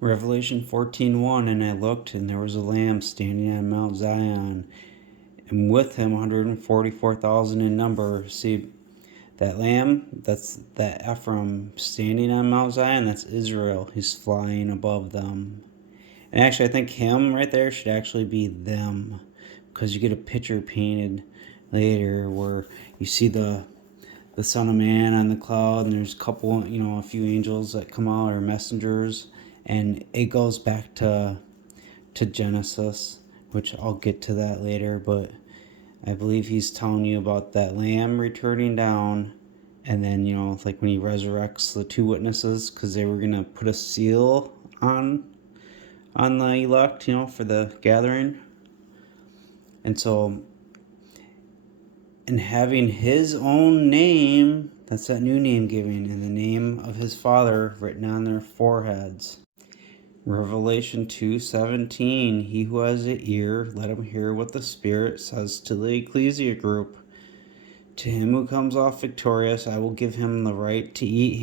Revelation 14:1, and I looked, and there was a lamb standing on Mount Zion, and with him 144,000 in number. See, that lamb, that's that Ephraim standing on Mount Zion, that's Israel. He's flying above them. And actually, I think him right there should actually be them, because you get a picture painted later where you see the Son of Man on the cloud, and there's a couple, a few angels that come out, or messengers, and it goes back to Genesis, which I'll get to that later. But I believe he's telling you about that lamb returning down, and then like when he resurrects the two witnesses, because they were gonna put a seal on the elect, for the gathering, and so. And having his own name, that's that new name giving, and the name of his Father written on their foreheads. Revelation 2:17, he who has an ear, let him hear what the Spirit says to the ecclesia group. To him who comes off victorious, I will give him the right to eat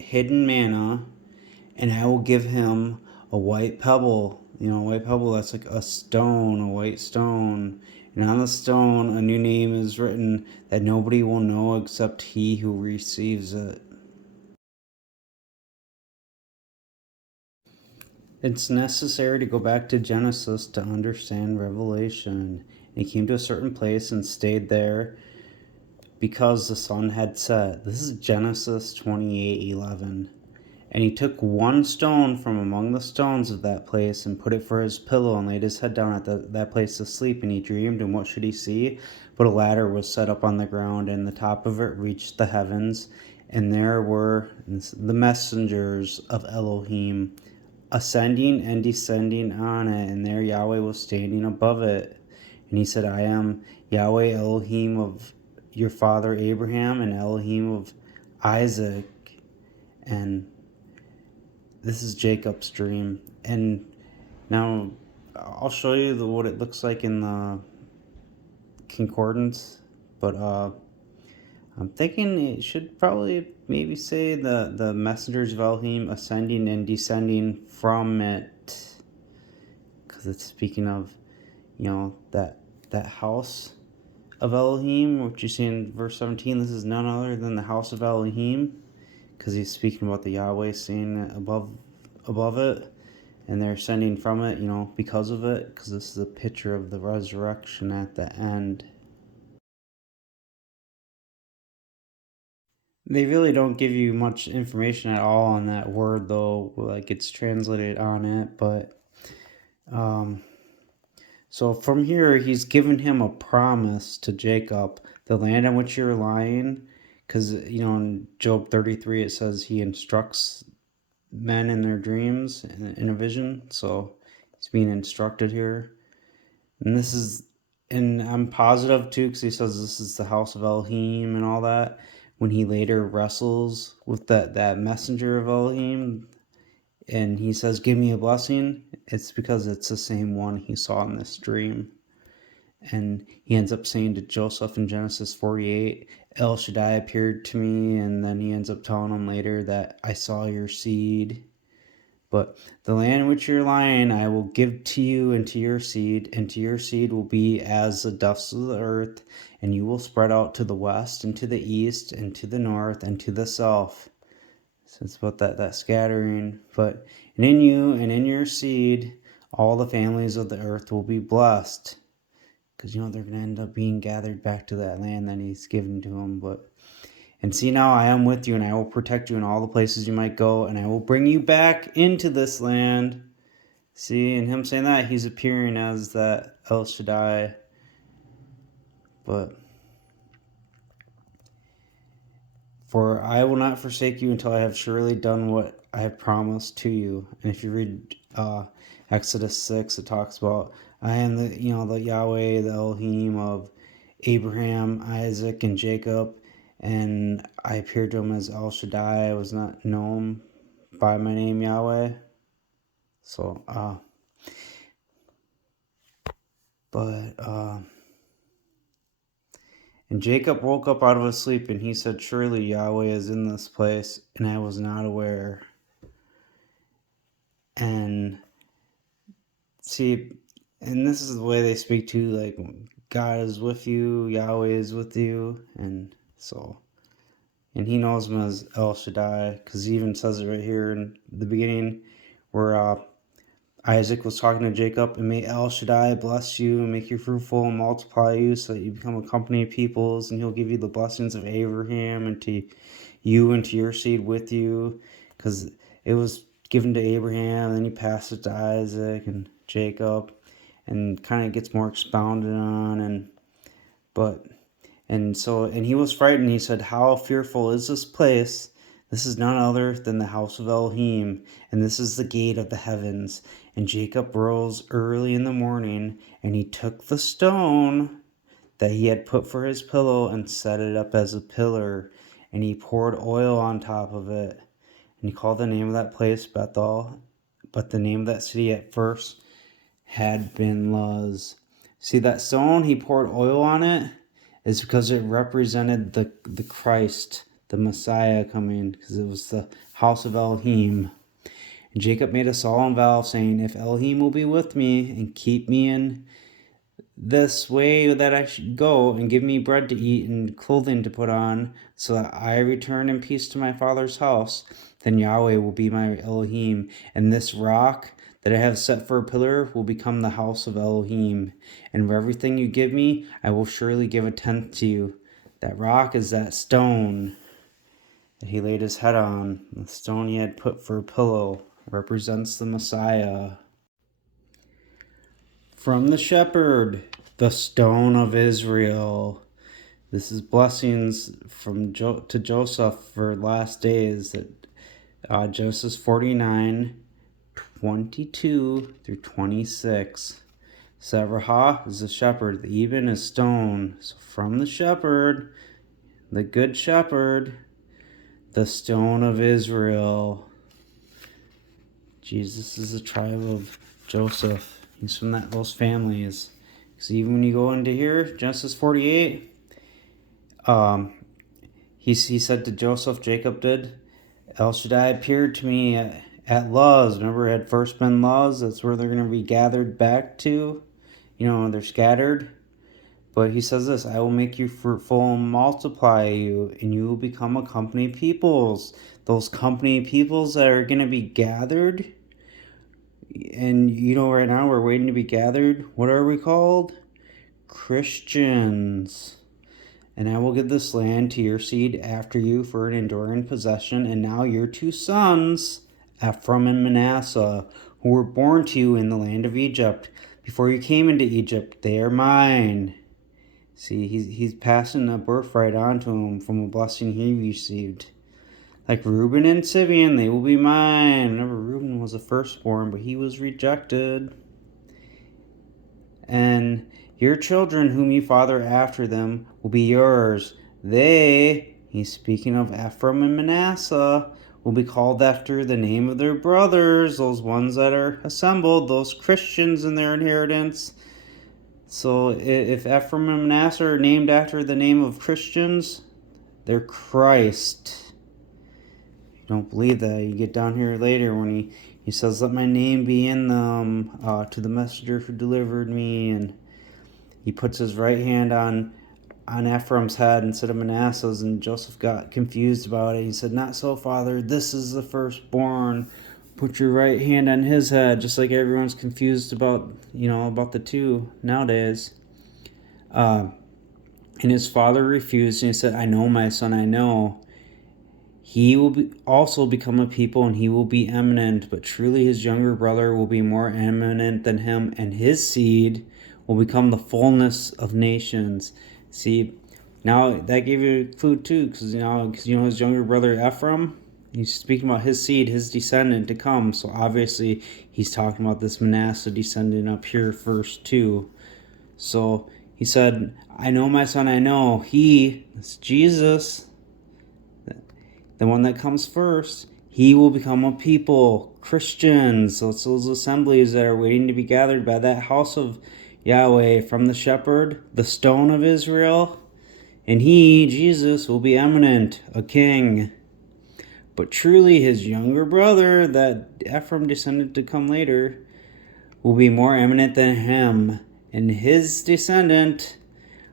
hidden manna, and I will give him a white pebble. A white pebble, that's like a stone, a white stone. And on the stone, a new name is written that nobody will know except he who receives it. It's necessary to go back to Genesis to understand Revelation. And he came to a certain place and stayed there because the sun had set. This is Genesis 28:11. And he took one stone from among the stones of that place and put it for his pillow and laid his head down at that place to sleep. And he dreamed, and what should he see? But a ladder was set up on the ground, and the top of it reached the heavens. And there were the messengers of Elohim ascending and descending on it. And there Yahweh was standing above it. And he said, I am Yahweh Elohim of your father Abraham and Elohim of Isaac. And this is Jacob's dream. And now I'll show you what it looks like in the concordance, but I'm thinking it should probably maybe say the messengers of Elohim ascending and descending from it, because it's speaking of that house of Elohim, which you see in verse 17. This is none other than the house of Elohim, because he's speaking about the Yahweh seeing above it, and they're ascending from it, because of it, because this is a picture of the resurrection at the end. They really don't give you much information at all on that word, though, like it's translated on it, but so from here, he's given him a promise to Jacob, the land on which you're lying, because, in Job 33, it says he instructs men in their dreams in a vision. So he's being instructed here. And I'm positive too, because he says this is the house of Elohim and all that. When he later wrestles with that messenger of Elohim, and he says, give me a blessing, it's because it's the same one he saw in this dream. And he ends up saying to Joseph in Genesis 48, El Shaddai appeared to me, and then he ends up telling him later that I saw your seed. But the land in which you're lying I will give to you and to your seed, and to your seed will be as the dust of the earth, and you will spread out to the west and to the east and to the north and to the south. So it's about that scattering. And in you and in your seed, all the families of the earth will be blessed. Because, they're going to end up being gathered back to that land that he's given to them. And see, now I am with you, and I will protect you in all the places you might go, and I will bring you back into this land. See, and him saying that, he's appearing as that El Shaddai. But for I will not forsake you until I have surely done what I have promised to you. And if you read Exodus 6, it talks about I am the Yahweh, the Elohim of Abraham, Isaac, and Jacob, and I appeared to him as El Shaddai. I was not known by my name Yahweh. So and Jacob woke up out of his sleep, and he said, surely Yahweh is in this place, and I was not aware. And See, and this is the way they speak to, like, God is with you, Yahweh is with you, and so, and he knows him as El Shaddai, because he even says it right here in the beginning, where Isaac was talking to Jacob, and may El Shaddai bless you and make you fruitful and multiply you so that you become a company of peoples, and he'll give you the blessings of Abraham and to you and to your seed with you, because it was given to Abraham, and then he passed it to Isaac and Jacob, and kind of gets more expounded on, and he was frightened. He said, "How fearful is this place? This is none other than the house of Elohim, and this is the gate of the heavens." And Jacob rose early in the morning, and he took the stone that he had put for his pillow and set it up as a pillar, and he poured oil on top of it. And he called the name of that place Bethel, but the name of that city at first had been Luz. See, that stone, he poured oil on it, is because it represented the Christ, the Messiah coming, because it was the house of Elohim. And Jacob made a solemn vow, saying, "If Elohim will be with me and keep me in this way that I should go, and give me bread to eat and clothing to put on, so that I return in peace to my father's house, then Yahweh will be my Elohim, and this rock that I have set for a pillar will become the house of Elohim. And for everything you give me, I will surely give a tenth to you." That rock is that stone that he laid his head on. The stone he had put for a pillow represents the Messiah. From the shepherd, the stone of Israel. This is blessings from to Joseph for last days. That Genesis 49:22 through 26. Sevrah is the shepherd. The Eben is stone. So from the shepherd, the good shepherd, the stone of Israel. Jesus is the tribe of Joseph. He's from those families. Because even when you go into here, Genesis 48, he said to Joseph, Jacob did, "El Shaddai appeared to me at Luz." Remember, it had first been Luz. That's where they're going to be gathered back to. They're scattered. But he says this, "I will make you fruitful and multiply you, and you will become a company of peoples." Those company of peoples that are going to be gathered. And right now we're waiting to be gathered. What are we called? Christians. "And I will give this land to your seed after you for an enduring possession. And now your two sons, Ephraim and Manasseh, who were born to you in the land of Egypt, before you came into Egypt, they are mine." See, he's passing a birthright on to him from a blessing he received. "Like Reuben and Simeon, they will be mine." Remember, Reuben was the firstborn, but he was rejected. "And your children, whom you father after them, will be yours. They," he's speaking of Ephraim and Manasseh, "will be called after the name of their brothers," those ones that are assembled, those Christians in their inheritance. So if Ephraim and Manasseh are named after the name of Christians, they're Christ. Don't believe that. You get down here later when he says, "Let my name be in them, to the messenger who delivered me," and he puts his right hand on Ephraim's head instead of Manasseh's, and Joseph got confused about it. He said, "Not so, Father, this is the firstborn. Put your right hand on his head," just like everyone's confused about the two nowadays. And his father refused, and he said, "I know, my son, I know. He will also become a people, and he will be eminent, but truly his younger brother will be more eminent than him, and his seed will become the fullness of nations." See, now that gave you a clue too, because his younger brother Ephraim, he's speaking about his seed, his descendant to come. So obviously he's talking about this Manasseh descendant up here first too. So he said, "I know, my son, I know." It's Jesus, the one that comes first. He will become a people, Christians. So it's those assemblies that are waiting to be gathered by that house of Yahweh, from the shepherd, the stone of Israel. And he, Jesus, will be eminent, a king. But truly his younger brother, that Ephraim descended to come later, will be more eminent than him, and his descendant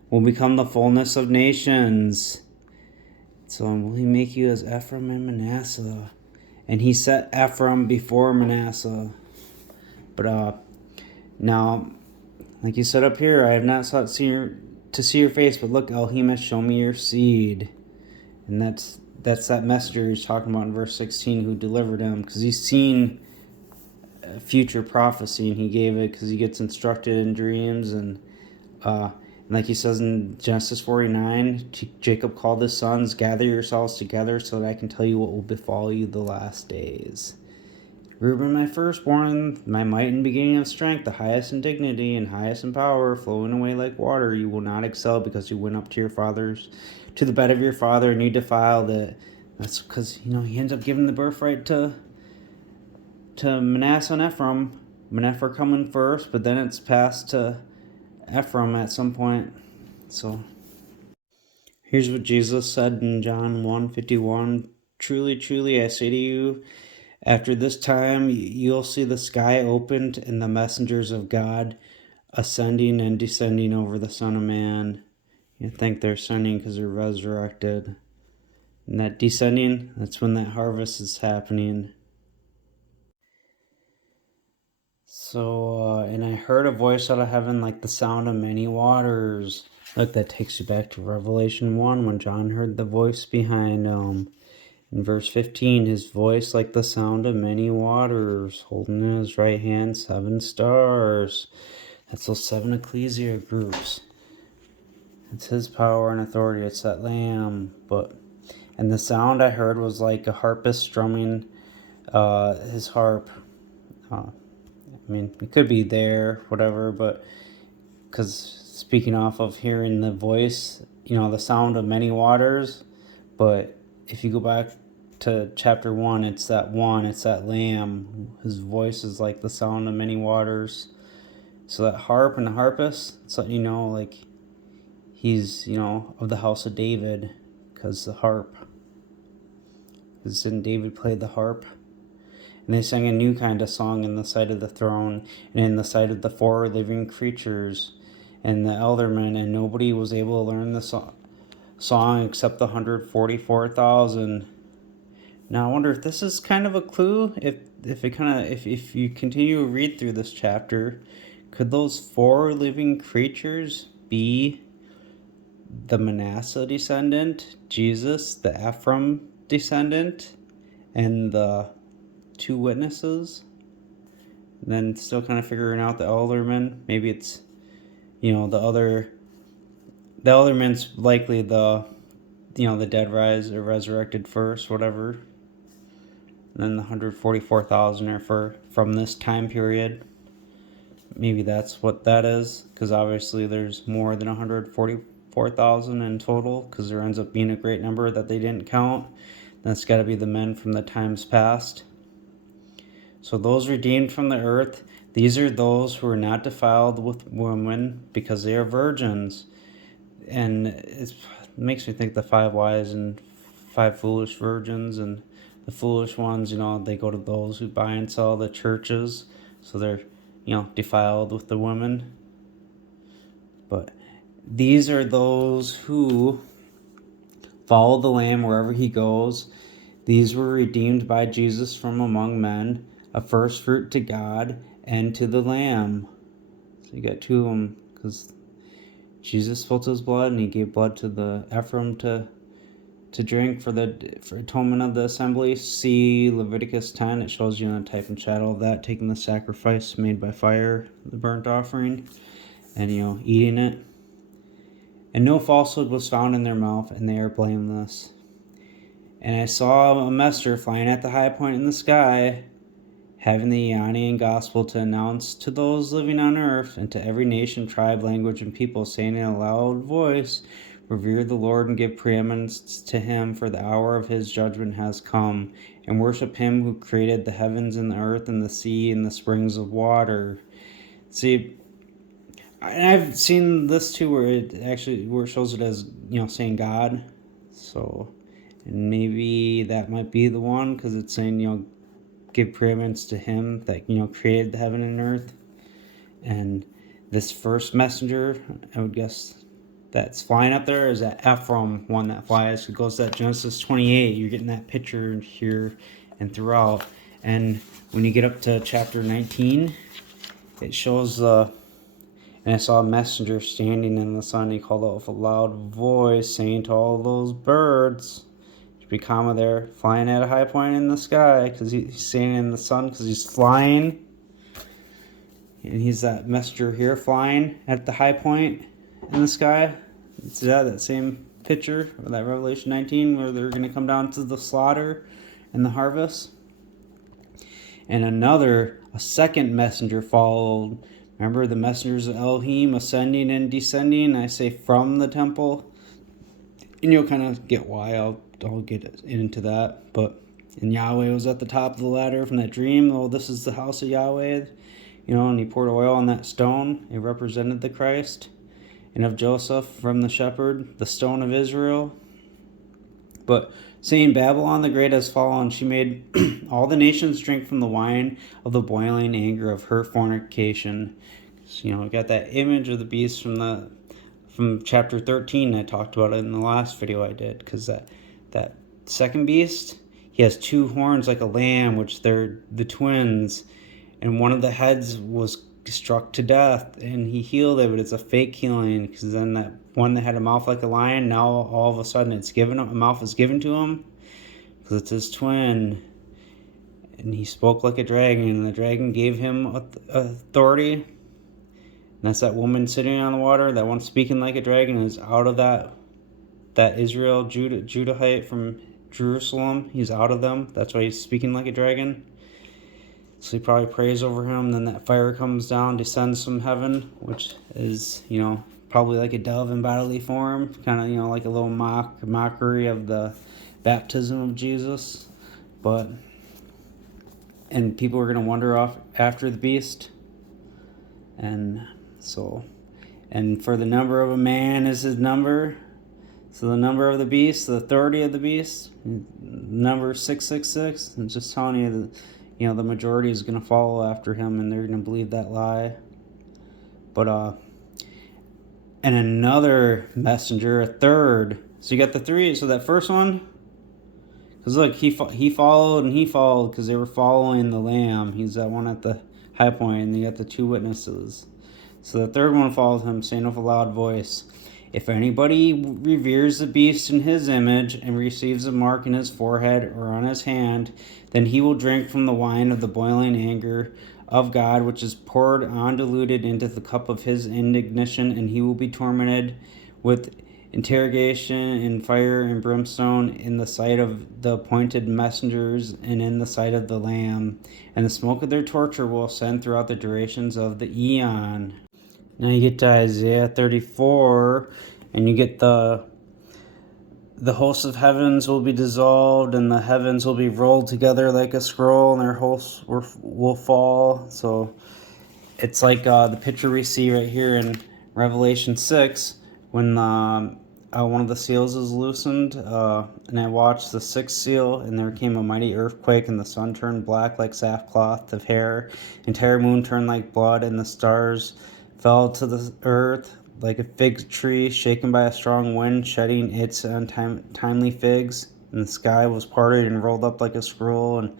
will become the fullness of nations. So will he make you as Ephraim and Manasseh? And he set Ephraim before Manasseh. But now, like you said up here, I have not sought to see your face, but look, Elohim has shown me your seed. And that's that messenger he's talking about in verse 16 who delivered him, because he's seen future prophecy, and he gave it because he gets instructed in dreams. And like he says in Genesis 49, Jacob called his sons, gather yourselves together so that I can tell you what will befall you the last days. Reuben, my firstborn, my might and beginning of strength, the highest in dignity and highest in power, flowing away like water, you will not excel because you went up to the bed of your father, and you defiled it. That's because, he ends up giving the birthright to Manasseh and Ephraim. Manasseh coming first, but then it's passed to Ephraim at some point. So here's what Jesus said in John 1:51. Truly, truly, I say to you, after this time you'll see the sky opened and the messengers of God ascending and descending over the Son of Man. You think they're ascending because they're resurrected. And that descending, that's when that harvest is happening. So, and I heard a voice out of heaven like the sound of many waters. Look, that takes you back to Revelation 1 when John heard the voice behind him. In verse 15, his voice like the sound of many waters, holding in his right hand 7 stars. That's those 7 ecclesia groups. It's his power and authority. It's that Lamb. And the sound I heard was like a harpist strumming his harp. It could be there, whatever, but because speaking off of hearing the voice, the sound of many waters, but if you go back to chapter 1, it's that Lamb. His voice is like the sound of many waters. So that harp and the harpist, it's letting you know, like, he's, of the house of David, because the harp. Because didn't David play the harp? And they sang a new kind of song in the sight of the throne, and in the sight of the 4 living creatures, and the eldermen, and nobody was able to learn the song except the 144,000. Now I wonder if this is kind of a clue, if you continue to read through this chapter, could those 4 living creatures be the Manasseh descendant, Jesus, the Ephraim descendant, and the 2 witnesses? And then still kind of figuring out the elderman. Maybe it's, the elderman's likely the dead rise or resurrected first, whatever. And then the 144,000 are from this time period. Maybe that's what that is, because obviously there's more than 144,000 in total, because there ends up being a great number that they didn't count. That's got to be the men from the times past. So those redeemed from the earth, these are those who are not defiled with women because they are virgins. And it makes me think the 5 wise and 5 foolish virgins, and the foolish ones, they go to those who buy and sell the churches. So they're, defiled with the women. But these are those who follow the Lamb wherever he goes. These were redeemed by Jesus from among men, a first fruit to God and to the Lamb. So you got 2 of them, because Jesus spilt his blood, and he gave blood to the Ephraim to drink for atonement of the assembly. See Leviticus 10. It shows you in a type and shadow of that, taking the sacrifice made by fire, the burnt offering, and eating it. And no falsehood was found in their mouth, and they are blameless. And I saw a messenger flying at the high point in the sky, having the Ionian gospel to announce to those living on earth and to every nation, tribe, language, and people, saying in a loud voice, revere the Lord and give preeminence to him, for the hour of his judgment has come, and worship him who created the heavens and the earth and the sea and the springs of water. See, I've seen this too, where it shows it as, saying God. So, and maybe that might be the one, because it's saying, give preeminence to him that, created the heaven and earth. And this first messenger, I would guess that's flying up there, is that Ephraim one that flies. It goes to that Genesis 28. You're getting that picture here and throughout. And when you get up to chapter 19, it shows and I saw a messenger standing in the sun. He called out with a loud voice, saying to all those birds to be calm there, flying at a high point in the sky, because he's standing in the sun, because he's flying. And he's that messenger here flying at the high point in the sky. It's that same picture of that Revelation 19 where they're going to come down to the slaughter and the harvest. And a second messenger followed. Remember the messengers of Elohim ascending and descending, I say, from the temple. And you'll kind of get why. I'll get into that. But and Yahweh was at the top of the ladder from that dream. Oh, this is the house of Yahweh. And he poured oil on that stone. It represented the Christ. And of Joseph from the shepherd, the stone of Israel. But saying, Babylon the Great has fallen. She made all the nations drink from the wine of the boiling anger of her fornication. So, we got that image of the beast from chapter 13. I talked about it in the last video I did. Because that second beast, he has two horns like a lamb, which they're the twins. And one of the heads was struck to death, and he healed it, but it's a fake healing, because then that one that had a mouth like a lion, now all of a sudden a mouth is given to him, because it's his twin, and he spoke like a dragon, and the dragon gave him authority. And that's that woman sitting on the water, that one speaking like a dragon is out of that Judahite from Jerusalem. He's out of them. That's why he's speaking like a dragon. So he probably prays over him. Then that fire comes down, descends from heaven, which is, probably like a dove in bodily form. Kind of, like a little mockery of the baptism of Jesus. And people are going to wander off after the beast. And for the number of a man is his number. So the number of the beast, the authority of the beast, number 666. I'm just telling you that, the majority is going to follow after him, and they're going to believe that lie. But, and another messenger, a third. So you got the three. So that first one, because look, he followed because they were following the Lamb. He's that one at the high point, and you got the two witnesses. So the third one followed him, saying with a loud voice, if anybody reveres the beast in his image and receives a mark in his forehead or on his hand, then he will drink from the wine of the boiling anger of God, which is poured undiluted into the cup of his indignation, and he will be tormented with interrogation in fire and brimstone in the sight of the appointed messengers and in the sight of the Lamb. And the smoke of their torture will ascend throughout the durations of the eon. Now you get to Isaiah 34, and you get the hosts of heavens will be dissolved, and the heavens will be rolled together like a scroll, and their hosts will fall. So it's like the picture we see right here in Revelation 6, when one of the seals is loosened, and I watched the sixth seal, and there came a mighty earthquake, and the sun turned black like sackcloth of hair, the entire moon turned like blood, and the stars fell to the earth like a fig tree shaken by a strong wind, shedding its untimely figs. And the sky was parted and rolled up like a scroll, and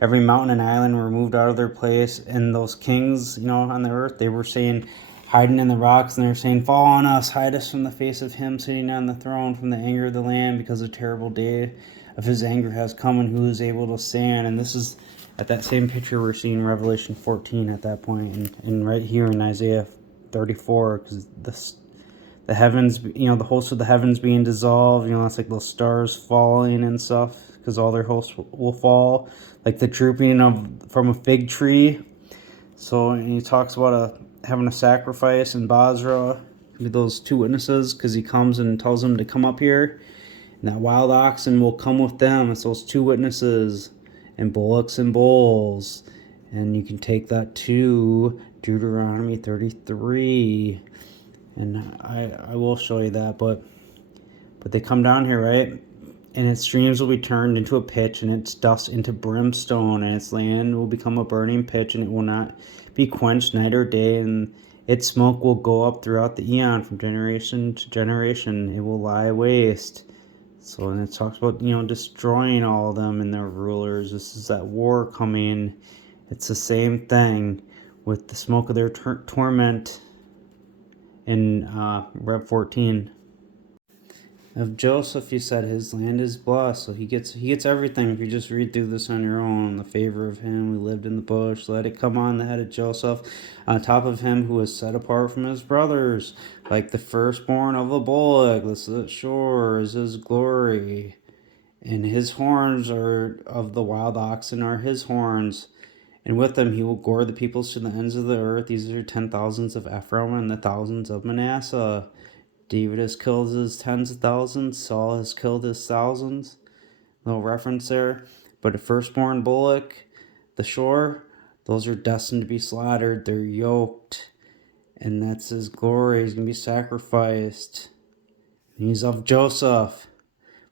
every mountain and island were moved out of their place. And those kings, on the earth, they were saying, hiding in the rocks, and they were saying, fall on us, hide us from the face of him sitting on the throne, from the anger of the Lamb, because the terrible day of his anger has come, and who is able to stand? And this is at that same picture we're seeing Revelation 14 at that point, and right here in Isaiah 34, because the heavens, the hosts of the heavens being dissolved, it's like those stars falling and stuff, because all their hosts will fall, like the drooping from a fig tree. So, and he talks about having a sacrifice in Basra with those two witnesses, because he comes and tells them to come up here, and that wild oxen will come with them. It's those two witnesses, and bullocks and bulls, and you can take that to Deuteronomy 33, and I will show you that, but they come down here, right? its streams will be turned into a pitch, and its dust into brimstone, and its land will become a burning pitch, and it will not be quenched night or day, and its smoke will go up throughout the eon from generation to generation. It will lie waste. So, and it talks about, destroying all of them and their rulers. This is that war coming. It's the same thing with the smoke of their torment in Rev 14. Of Joseph, you said his land is blessed, so he gets everything. If you just read through this on your own, the favor of him who lived in the bush, let it come on the head of Joseph, on top of him who was set apart from his brothers, like the firstborn of a bullock. This is sure is his glory, and his horns are of the wild oxen are his horns. And with them he will gore the peoples to the ends of the earth. These are 10,000s of Ephraim and the thousands of Manasseh. David has killed his tens of thousands. Saul has killed his thousands. Little reference there. But a firstborn bullock, the shore, those are destined to be slaughtered. They're yoked. And that's his glory. He's going to be sacrificed. And he's of Joseph.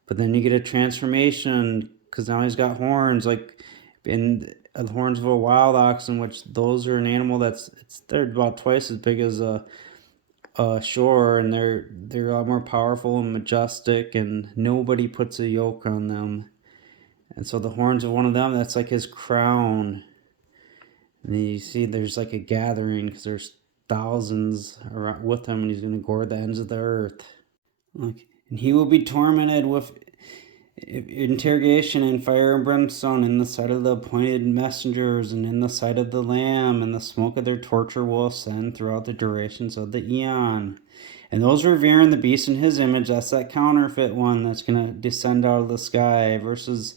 But then you get a transformation, because now he's got horns, like in the horns of a wild oxen, which those are an animal they're about twice as big as a shore, and they're a lot more powerful and majestic, and nobody puts a yoke on them. And so the horns of one of them, that's like his crown. And then you see there's like a gathering, because there's thousands around with him, and he's going to gore the ends of the earth. Look, and he will be tormented with interrogation and fire and brimstone in the sight of the appointed messengers, and in the sight of the Lamb, and the smoke of their torture will ascend throughout the durations of the eon. And those revering the beast in his image, that's that counterfeit one that's going to descend out of the sky. Versus,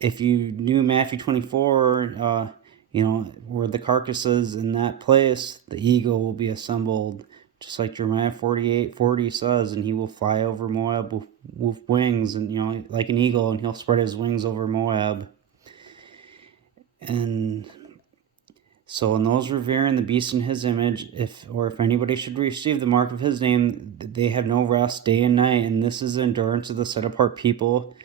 if you knew Matthew 24, where the carcasses in that place, the eagle will be assembled. Just like Jeremiah 48:40 says, and he will fly over Moab with wings, and like an eagle, and he'll spread his wings over Moab. And so, in those revering the beast in his image, if anybody should receive the mark of his name, they have no rest day and night. And this is the endurance of the set apart people,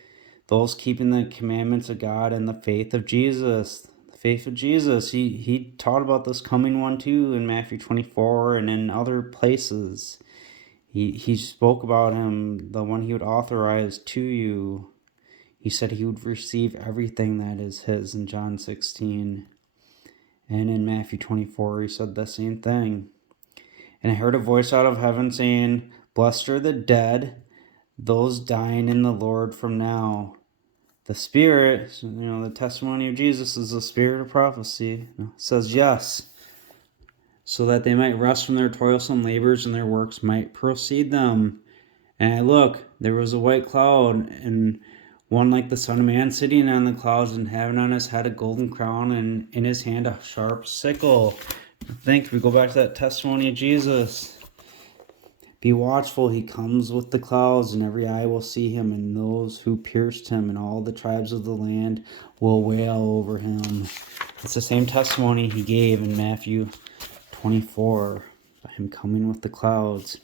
those keeping the commandments of God and the faith of Jesus. Faith of Jesus. He taught about this coming one too in Matthew 24 and in other places. He spoke about him, the one he would authorize to you. He said he would receive everything that is his in John 16. And in Matthew 24 he said the same thing. And I heard a voice out of heaven saying, "Blessed are the dead, those dying in the Lord from now." The Spirit, the testimony of Jesus is the spirit of prophecy. It says yes, so that they might rest from their toilsome labors and their works might proceed them. And look, there was a white cloud, and one like the Son of Man sitting on the clouds, and having on his head a golden crown, and in his hand a sharp sickle. We go back to that testimony of Jesus. Be watchful, he comes with the clouds, and every eye will see him, and those who pierced him, and all the tribes of the land will wail over him. It's the same testimony he gave in Matthew 24, by him coming with the clouds.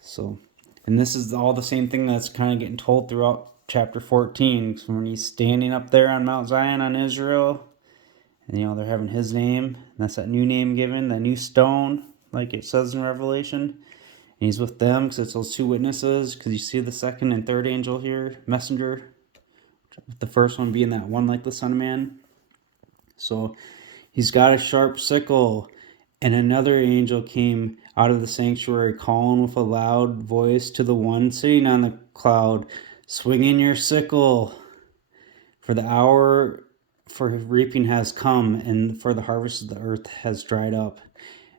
So, and this is all the same thing that's kind of getting told throughout chapter 14, when he's standing up there on Mount Zion on Israel, and they're having his name, and that's that new name given, that new stone, like it says in Revelation. And he's with them, because it's those two witnesses, because you see the second and third angel here, messenger, the first one being that one like the Son of Man. So he's got a sharp sickle, and another angel came out of the sanctuary, calling with a loud voice to the one sitting on the cloud, "Swing in your sickle, for the hour for reaping has come, and for the harvest of the earth has dried up."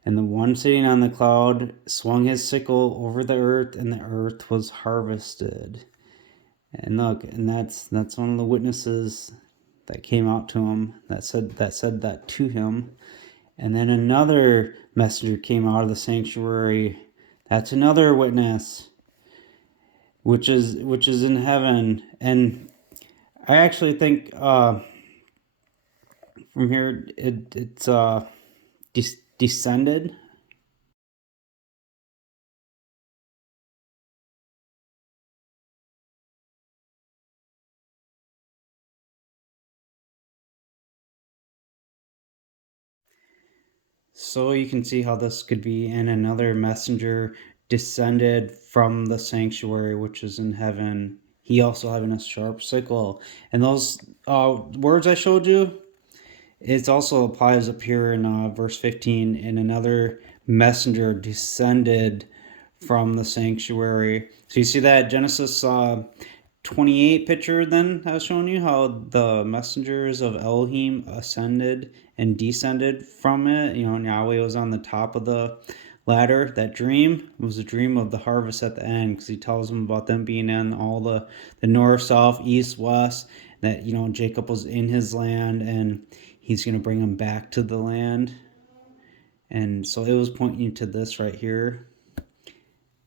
And the one sitting on the cloud swung his sickle over the earth, and the earth was harvested. And look, and that's one of the witnesses that came out to him, that said that to him. And then another messenger came out of the sanctuary. That's another witness, which is in heaven. And I actually think from here it's descended. So you can see how this could be, and another messenger descended from the sanctuary which is in heaven, he also having a sharp sickle. And those words I showed you, it also applies up here in verse 15. And another messenger descended from the sanctuary. So you see that Genesis 28 picture then I was showing you how the messengers of Elohim ascended and descended from it. You know, Yahweh was on the top of the ladder. That dream was a dream of the harvest at the end, because he tells them about them being in all the north, south, east, west, that, you know, Jacob was in his land and he's going to bring them back to the land. And so it was pointing to this right here.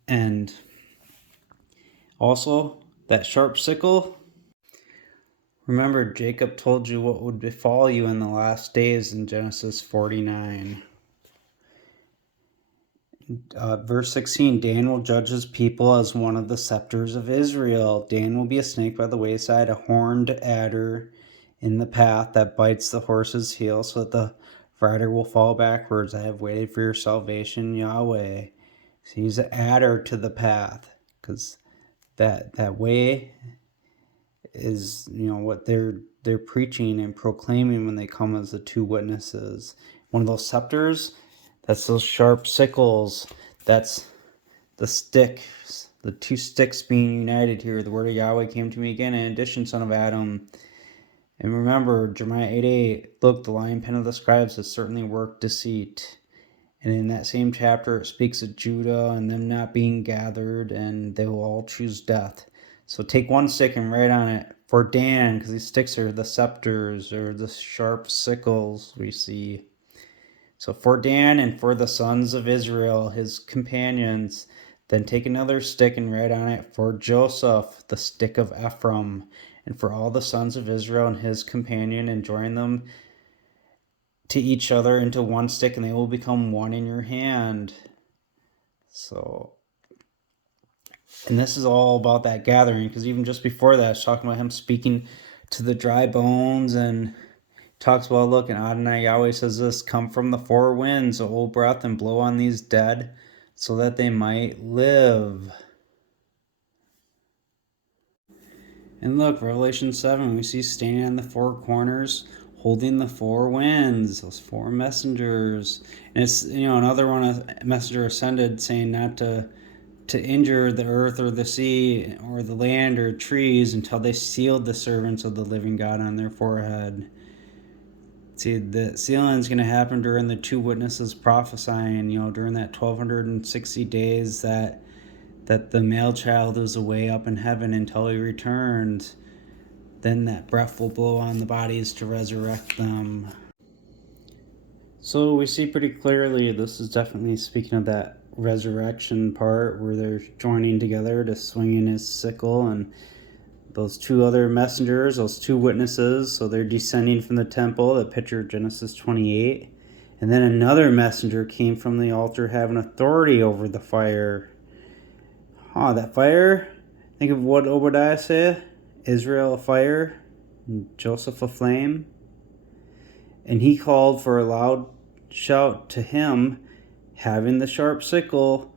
And also that sharp sickle, remember, Jacob told you what would befall you in the last days in Genesis 49. Verse 16, Dan will judge his people as one of the scepters of Israel. Dan will be a snake by the wayside, a horned adder in the path that bites the horse's heel, so that the rider will fall backwards. I have waited for your salvation, Yahweh. So he's an adder to the path, because that way is, you know, what they're preaching and proclaiming when they come as the two witnesses. One of those scepters, that's those sharp sickles, that's the sticks, the two sticks being united here. The word of Yahweh came to me again, in addition, son of Adam. And remember, Jeremiah 8:8, look, the lying pen of the scribes has certainly worked deceit. And in that same chapter, it speaks of Judah and them not being gathered, and they will all choose death. So take one stick and write on it, for Dan, because these sticks are the scepters or the sharp sickles we see. So for Dan and for the sons of Israel, his companions, then take another stick and write on it, for Joseph, the stick of Ephraim, and for all the sons of Israel and his companion, and join them to each other into one stick, and they will become one in your hand. So, and this is all about that gathering, because even just before that, it's talking about him speaking to the dry bones, and talks about, look, and Adonai Yahweh says this, come from the four winds, O breath, and blow on these dead, so that they might live. And look, Revelation 7, we see standing on the four corners, holding the four winds, those four messengers. And it's, you know, another one, a messenger ascended, saying not to injure the earth or the sea or the land or trees until they sealed the servants of the living God on their forehead. See, the sealing is going to happen during the two witnesses prophesying, you know, during that 1260 days that the male child is away up in heaven until he returns. Then that breath will blow on the bodies to resurrect them. So we see pretty clearly this is definitely speaking of that resurrection part, where they're joining together to swing in his sickle, and those two other messengers, those two witnesses, so they're descending from the temple, that picture Genesis 28. And then another messenger came from the altar having authority over the fire. That fire, think of what Obadiah said, Israel a fire, Joseph a flame. And he called for a loud shout to him, having the sharp sickle,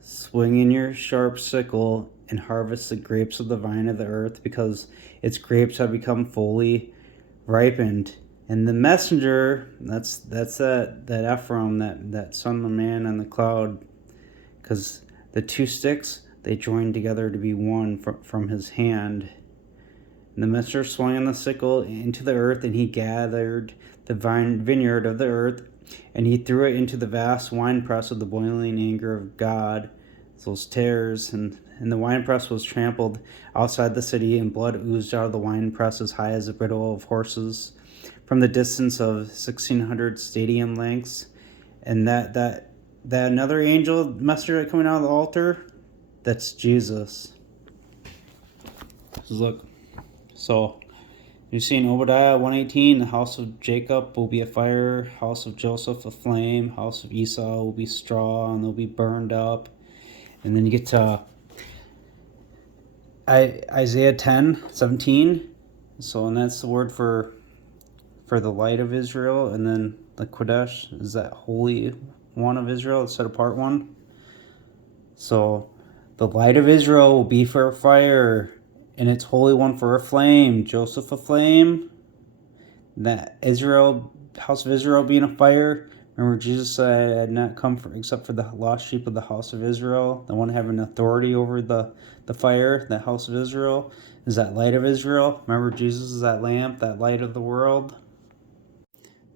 swing in your sharp sickle and harvest the grapes of the vine of the earth, because its grapes have become fully ripened. And the messenger, that's that Ephraim, that son of man on the cloud, because the two sticks, they joined together to be one from his hand. And the messenger swung on the sickle into the earth, and he gathered the vineyard of the earth, and he threw it into the vast winepress of the boiling anger of God. Those tears, and the winepress was trampled outside the city, and blood oozed out of the winepress as high as the bridle of horses, from the distance of 1,600 stadium lengths. And that another angel messenger coming out of the altar, that's Jesus. Look, so you see in Obadiah 1:18, the house of Jacob will be a fire, house of Joseph a flame, house of Esau will be straw, and they'll be burned up. And then you get to Isaiah 10:17. So, and that's the word for the light of Israel. And then The Kodesh is that holy one of Israel, the set apart one. So the light of Israel will be for a fire, and its holy one for a flame. Joseph a flame. That Israel, house of Israel being a fire. Remember, Jesus said, I had not come except for the lost sheep of the house of Israel. The one having authority over the fire, the house of Israel, is that light of Israel. Remember, Jesus is that lamp, that light of the world.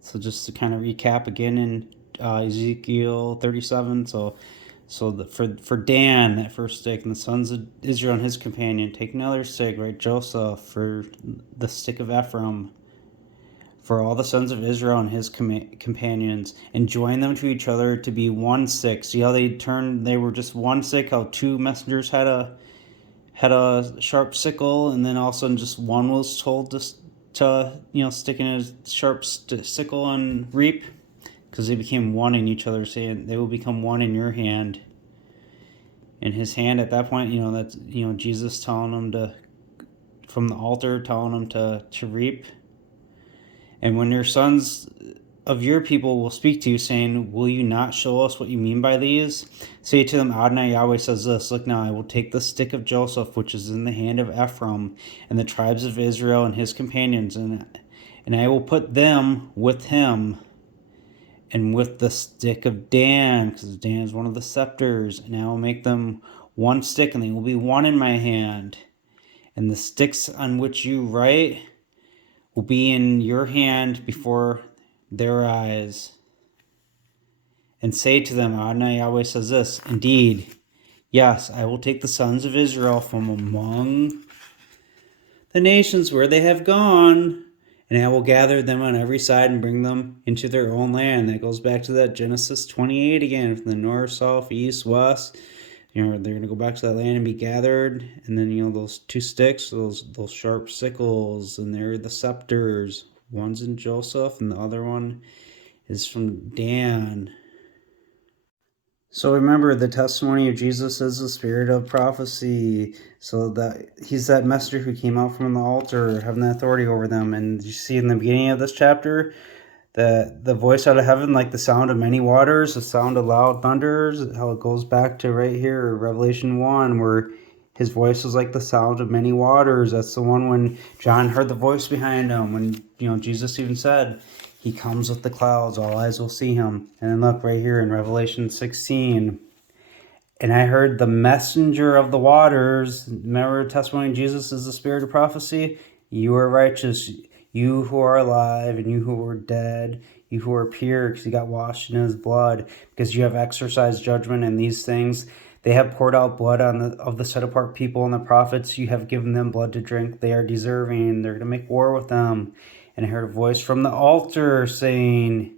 So just to kind of recap again in Ezekiel 37. So for Dan, that first stick, and the sons of Israel and his companion, take another stick, right? Joseph, for the stick of Ephraim, for all the sons of Israel and his companions, and join them to each other to be one stick. See how they were just one stick, how two messengers had a sharp sickle, and then all of a sudden just one was told to stick in a sharp sickle and reap, because they became one in each other, saying they will become one in your hand. In his hand at that point, that's Jesus telling them to, from the altar, telling them to reap. And when your sons of your people will speak to you, saying, will you not show us what you mean by these? Say to them, Adonai Yahweh says this, look now, I will take the stick of Joseph, which is in the hand of Ephraim, and the tribes of Israel and his companions, and I will put them with him, and with the stick of Dan, because Dan is one of the scepters, and I will make them one stick, and they will be one in my hand. And the sticks on which you write will be in your hand before their eyes. And say to them, Adonai Yahweh says this, indeed, yes, I will take the sons of Israel from among the nations where they have gone, and I will gather them on every side and bring them into their own land. That goes back to that Genesis 28 again, from the north, south, east, west. They're going to go back to that land and be gathered. And then, those two sticks, those sharp sickles, and they're the scepters. One's in Joseph, and the other one is from Dan. So remember, the testimony of Jesus is the spirit of prophecy. So that he's that messenger who came out from the altar, having the authority over them. And you see in the beginning of this chapter, the voice out of heaven, like the sound of many waters, the sound of loud thunders, how it goes back to right here, Revelation 1, where his voice was like the sound of many waters. That's the one when John heard the voice behind him, when Jesus even said, he comes with the clouds, all eyes will see him. And then look right here in Revelation 16. And I heard the messenger of the waters. Remember, testimony of Jesus is the spirit of prophecy. You are righteous, you who are alive, and you who are dead, you who are pure, because you got washed in his blood, because you have exercised judgment in these things. They have poured out blood of the set apart people and the prophets. You have given them blood to drink. They are deserving. They're going to make war with them. And I heard a voice from the altar saying,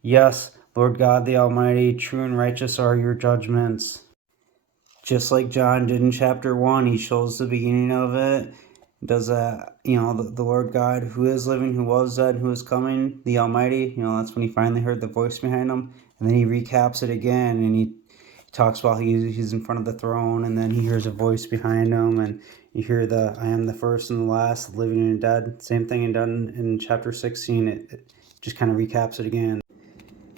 yes, Lord God the Almighty, true and righteous are your judgments. Just like John did in chapter 1, he shows the beginning of it. Does that, the Lord God who is living, who was dead, who is coming, the Almighty, that's when he finally heard the voice behind him. And then he recaps it again, and he talks about he's in front of the throne, and then he hears a voice behind him, and you hear I am the first and the last, the living and the dead. Same thing done in chapter 16. It just kind of recaps it again.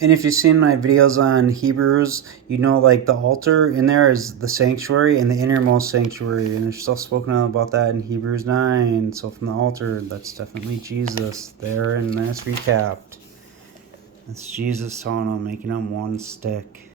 And if you've seen my videos on Hebrews, like the altar in there is the sanctuary and the innermost sanctuary. And there's still spoken about that in Hebrews 9. So from the altar, that's definitely Jesus there, and that's recapped. That's Jesus telling them, making them one stick.